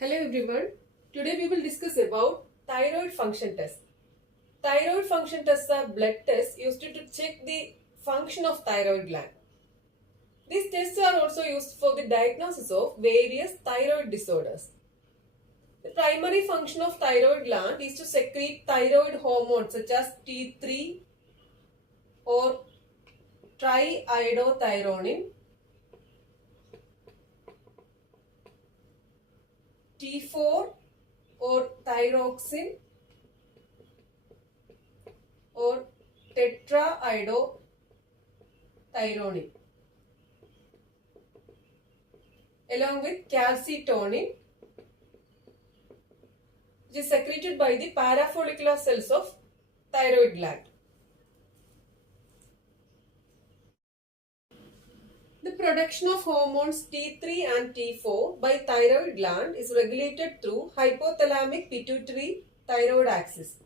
Hello everyone. Today we will discuss about thyroid function test. Thyroid function tests are blood tests used to check the function of thyroid gland. These tests are also used for the diagnosis of various thyroid disorders. The primary function of thyroid gland is to secrete thyroid hormones such as T3 or triiodothyronine, T4 or thyroxine or tetraiodothyronine, along with calcitonin, which is secreted by the parafollicular cells of thyroid gland. The production of hormones T3 and T4 by thyroid gland is regulated through hypothalamic pituitary thyroid axis.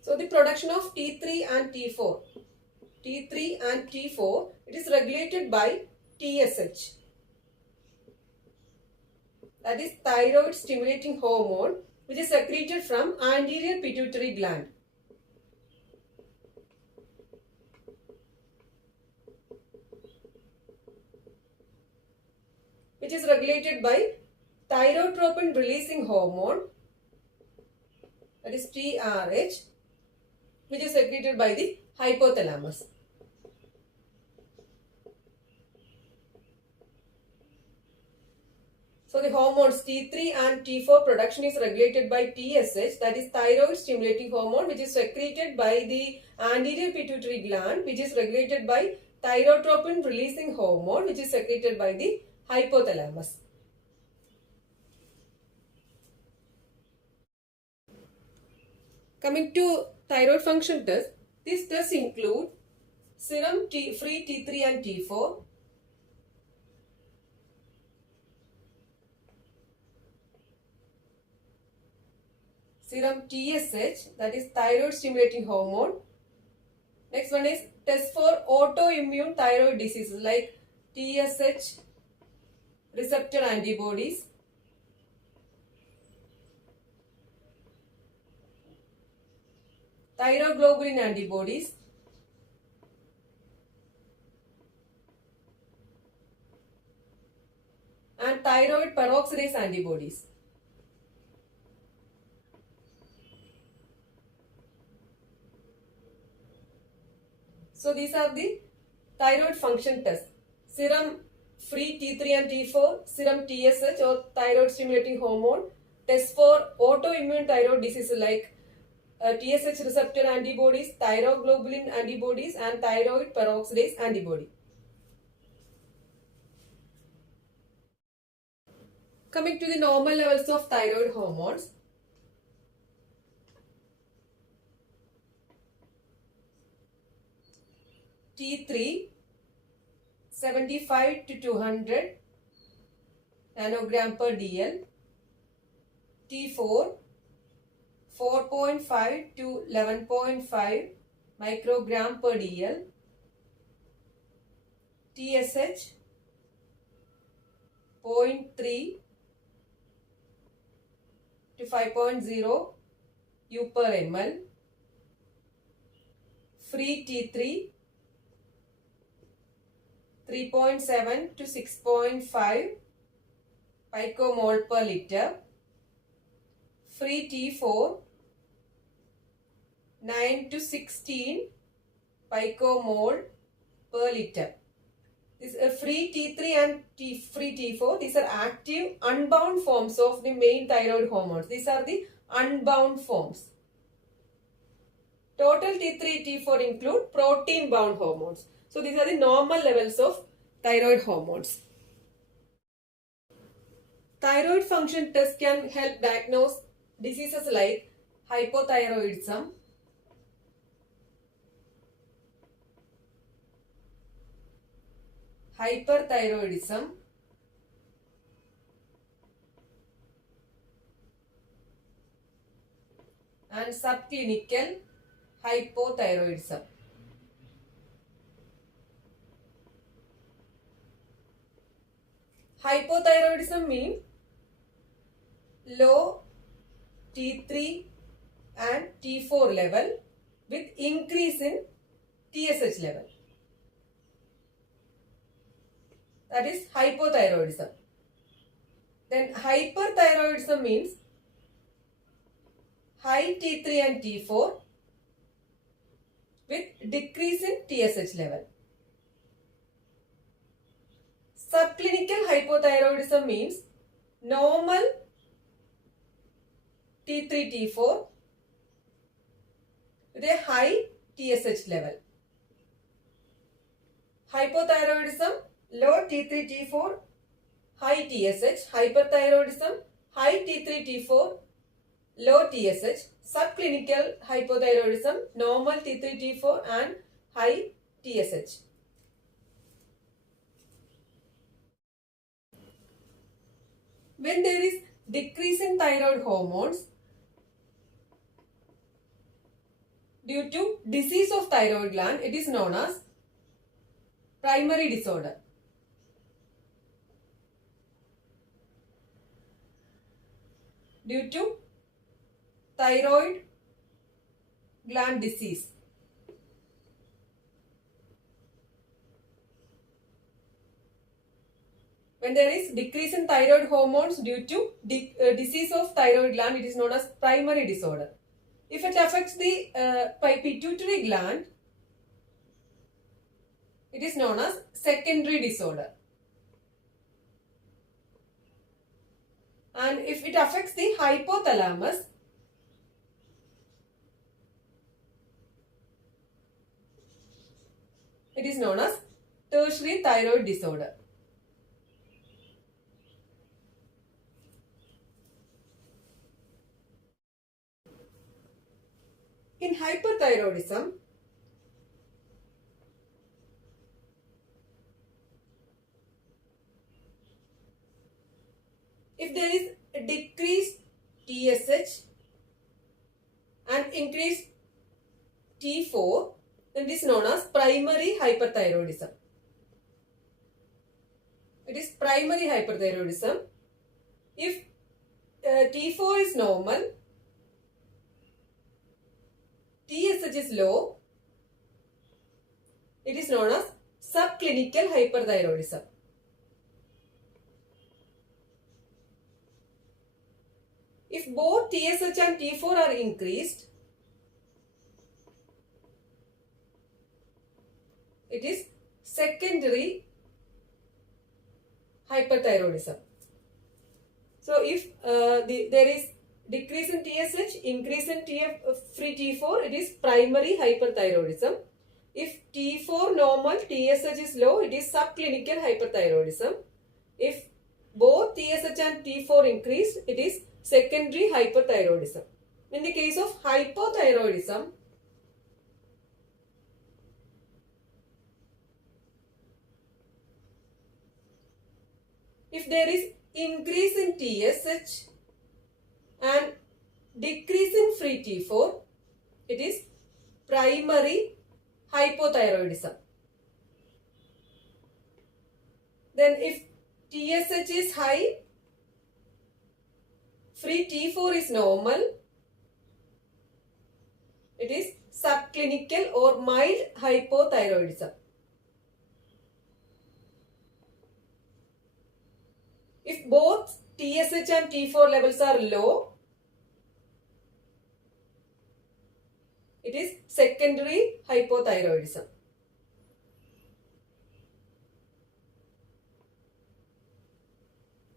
So the production of T3 and T4. T3 and T4, it is regulated by TSH. That is thyroid stimulating hormone, which is secreted from anterior pituitary gland. Which is regulated by thyrotropin releasing hormone, that is TRH, which is secreted by the hypothalamus. So the hormones T3 and T4 production is regulated by TSH, that is thyroid stimulating hormone, which is secreted by the anterior pituitary gland, which is regulated by thyrotropin releasing hormone, which is secreted by the hypothalamus. Coming to thyroid function test, these tests include serum free T3 and T4, serum TSH, that is thyroid stimulating hormone. Next one is test for autoimmune thyroid diseases like TSH receptor antibodies, thyroglobulin antibodies, and thyroid peroxidase antibodies. So these are the thyroid function tests. Serum free T3 and T4, serum TSH or thyroid stimulating hormone, test for autoimmune thyroid diseases like TSH receptor antibodies, thyroglobulin antibodies and thyroid peroxidase antibody. Coming to the normal levels of thyroid hormones. T3 75 to 200 nanogram per dl, T4 4.5 to 11.5 microgram per dl, TSH 0.3 to 5.0 U per ml, free T3 3.7 to 6.5 picomole per liter, free T4 9 to 16 picomole per liter. This free T3 and free T4, these are active unbound forms of the main thyroid hormones. These are the unbound forms. Total T3, T4 include protein bound hormones. So these are the normal levels of thyroid hormones. Thyroid function test can help diagnose diseases like hypothyroidism, hyperthyroidism, and subclinical hypothyroidism. Hypothyroidism means low T3 and T4 level with increase in TSH level. That is hypothyroidism. Then hyperthyroidism means high T3 and T4 with decrease in TSH level. Subclinical hypothyroidism means normal T3 T4 with a high TSH level. Hypothyroidism, low T3 T4, high TSH. Hyperthyroidism, high T3 T4, low TSH. Subclinical hypothyroidism, normal T3 T4 and high TSH. When there is decrease in thyroid hormones due to disease of thyroid gland, it is known as primary disorder. Due to thyroid gland disease. When there is decrease in thyroid hormones due to disease of thyroid gland, it is known as primary disorder. If it affects the pituitary gland, it is known as secondary disorder. And if it affects the hypothalamus, it is known as tertiary thyroid disorder. In hyperthyroidism, if there is a decreased TSH and increased T4, then it is known as primary hyperthyroidism. It is primary hyperthyroidism. If T4 is normal, TSH is low, it is known as subclinical hyperthyroidism. If both TSH and T4 are increased, it is secondary hyperthyroidism. So, if there is decrease in TSH, increase in free T4, it is primary hyperthyroidism. If T4 normal, TSH is low, it is subclinical hyperthyroidism. If both TSH and T4 increased, it is secondary hyperthyroidism. In the case of hypothyroidism, if there is increase in TSH and decrease in free T4, it is primary hypothyroidism. Then if TSH is high, free T4 is normal, it is subclinical or mild hypothyroidism. If both TSH and T4 levels are low, it is secondary hypothyroidism.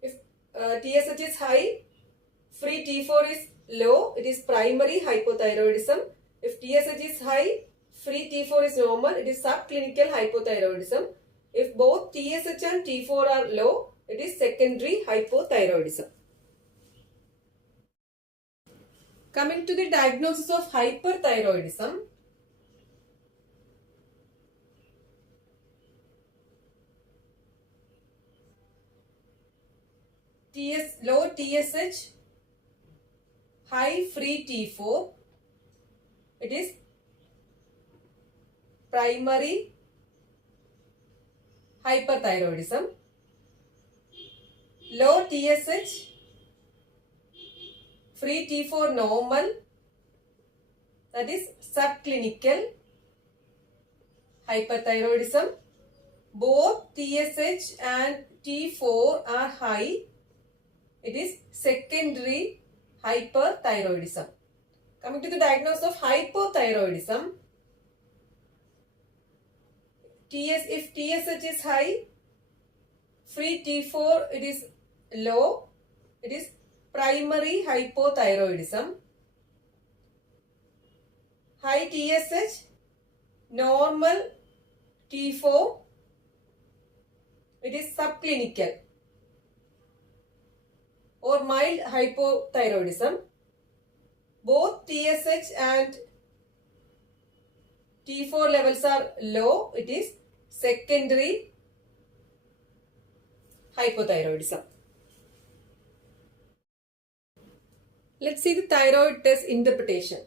If TSH is high, free T4 is low, it is primary hypothyroidism. If TSH is high, free T4 is normal, it is subclinical hypothyroidism. If both TSH and T4 are low, it is secondary hypothyroidism. Coming to the diagnosis of hyperthyroidism, low TSH, high free T4 it is primary hyperthyroidism. Low TSH, free T4 normal, that is subclinical hyperthyroidism. Both TSH and T4 are high, it is secondary hyperthyroidism. Coming to the diagnosis of hypothyroidism, if TSH is high, free T4 it is low, it is primary hypothyroidism. High TSH, normal T4, it is subclinical or mild hypothyroidism. Both TSH and T4 levels are low, it is secondary hypothyroidism. Let's see the thyroid test interpretation.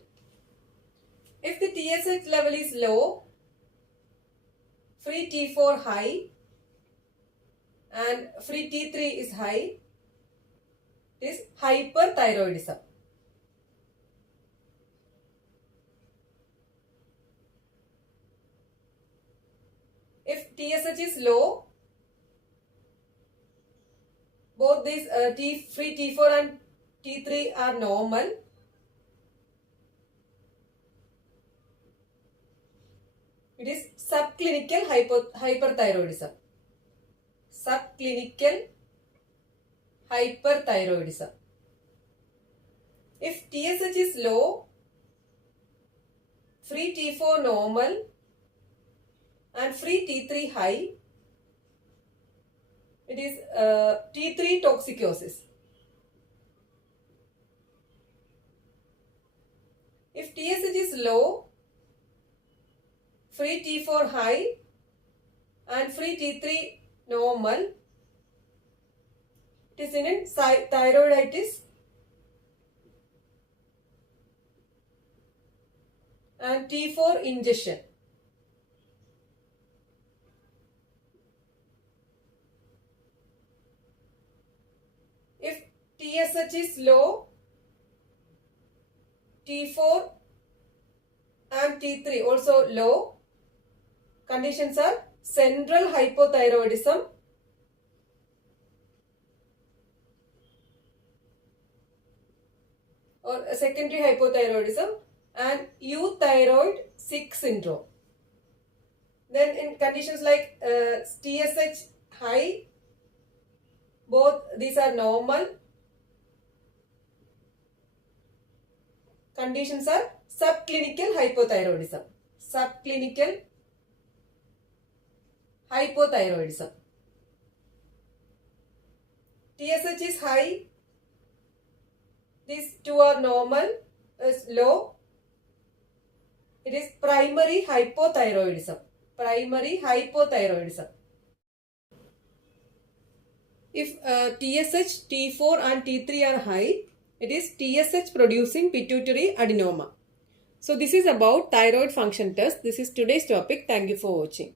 If the TSH level is low, free T4 high and free T3 is high, it is hyperthyroidism. If TSH is low, both these free T4 and T3 are normal, it is subclinical hyperthyroidism. Subclinical hyperthyroidism. If TSH is low, free T4 normal and free T3 high, it is T3 toxicosis. If TSH is low, free T4 high and free T3 normal, it is in thyroiditis and T4 ingestion. If TSH is low, T4 and T3 also low, conditions are central hypothyroidism or secondary hypothyroidism and euthyroid sick syndrome. Then in conditions like TSH high, both these are normal, conditions are subclinical hypothyroidism. Subclinical hypothyroidism. TSH is high, these two are normal, is low, it is primary hypothyroidism. Primary hypothyroidism. If TSH, T4 and T3 are high, it is TSH producing pituitary adenoma. So this is about thyroid function test. This is today's topic. Thank you for watching.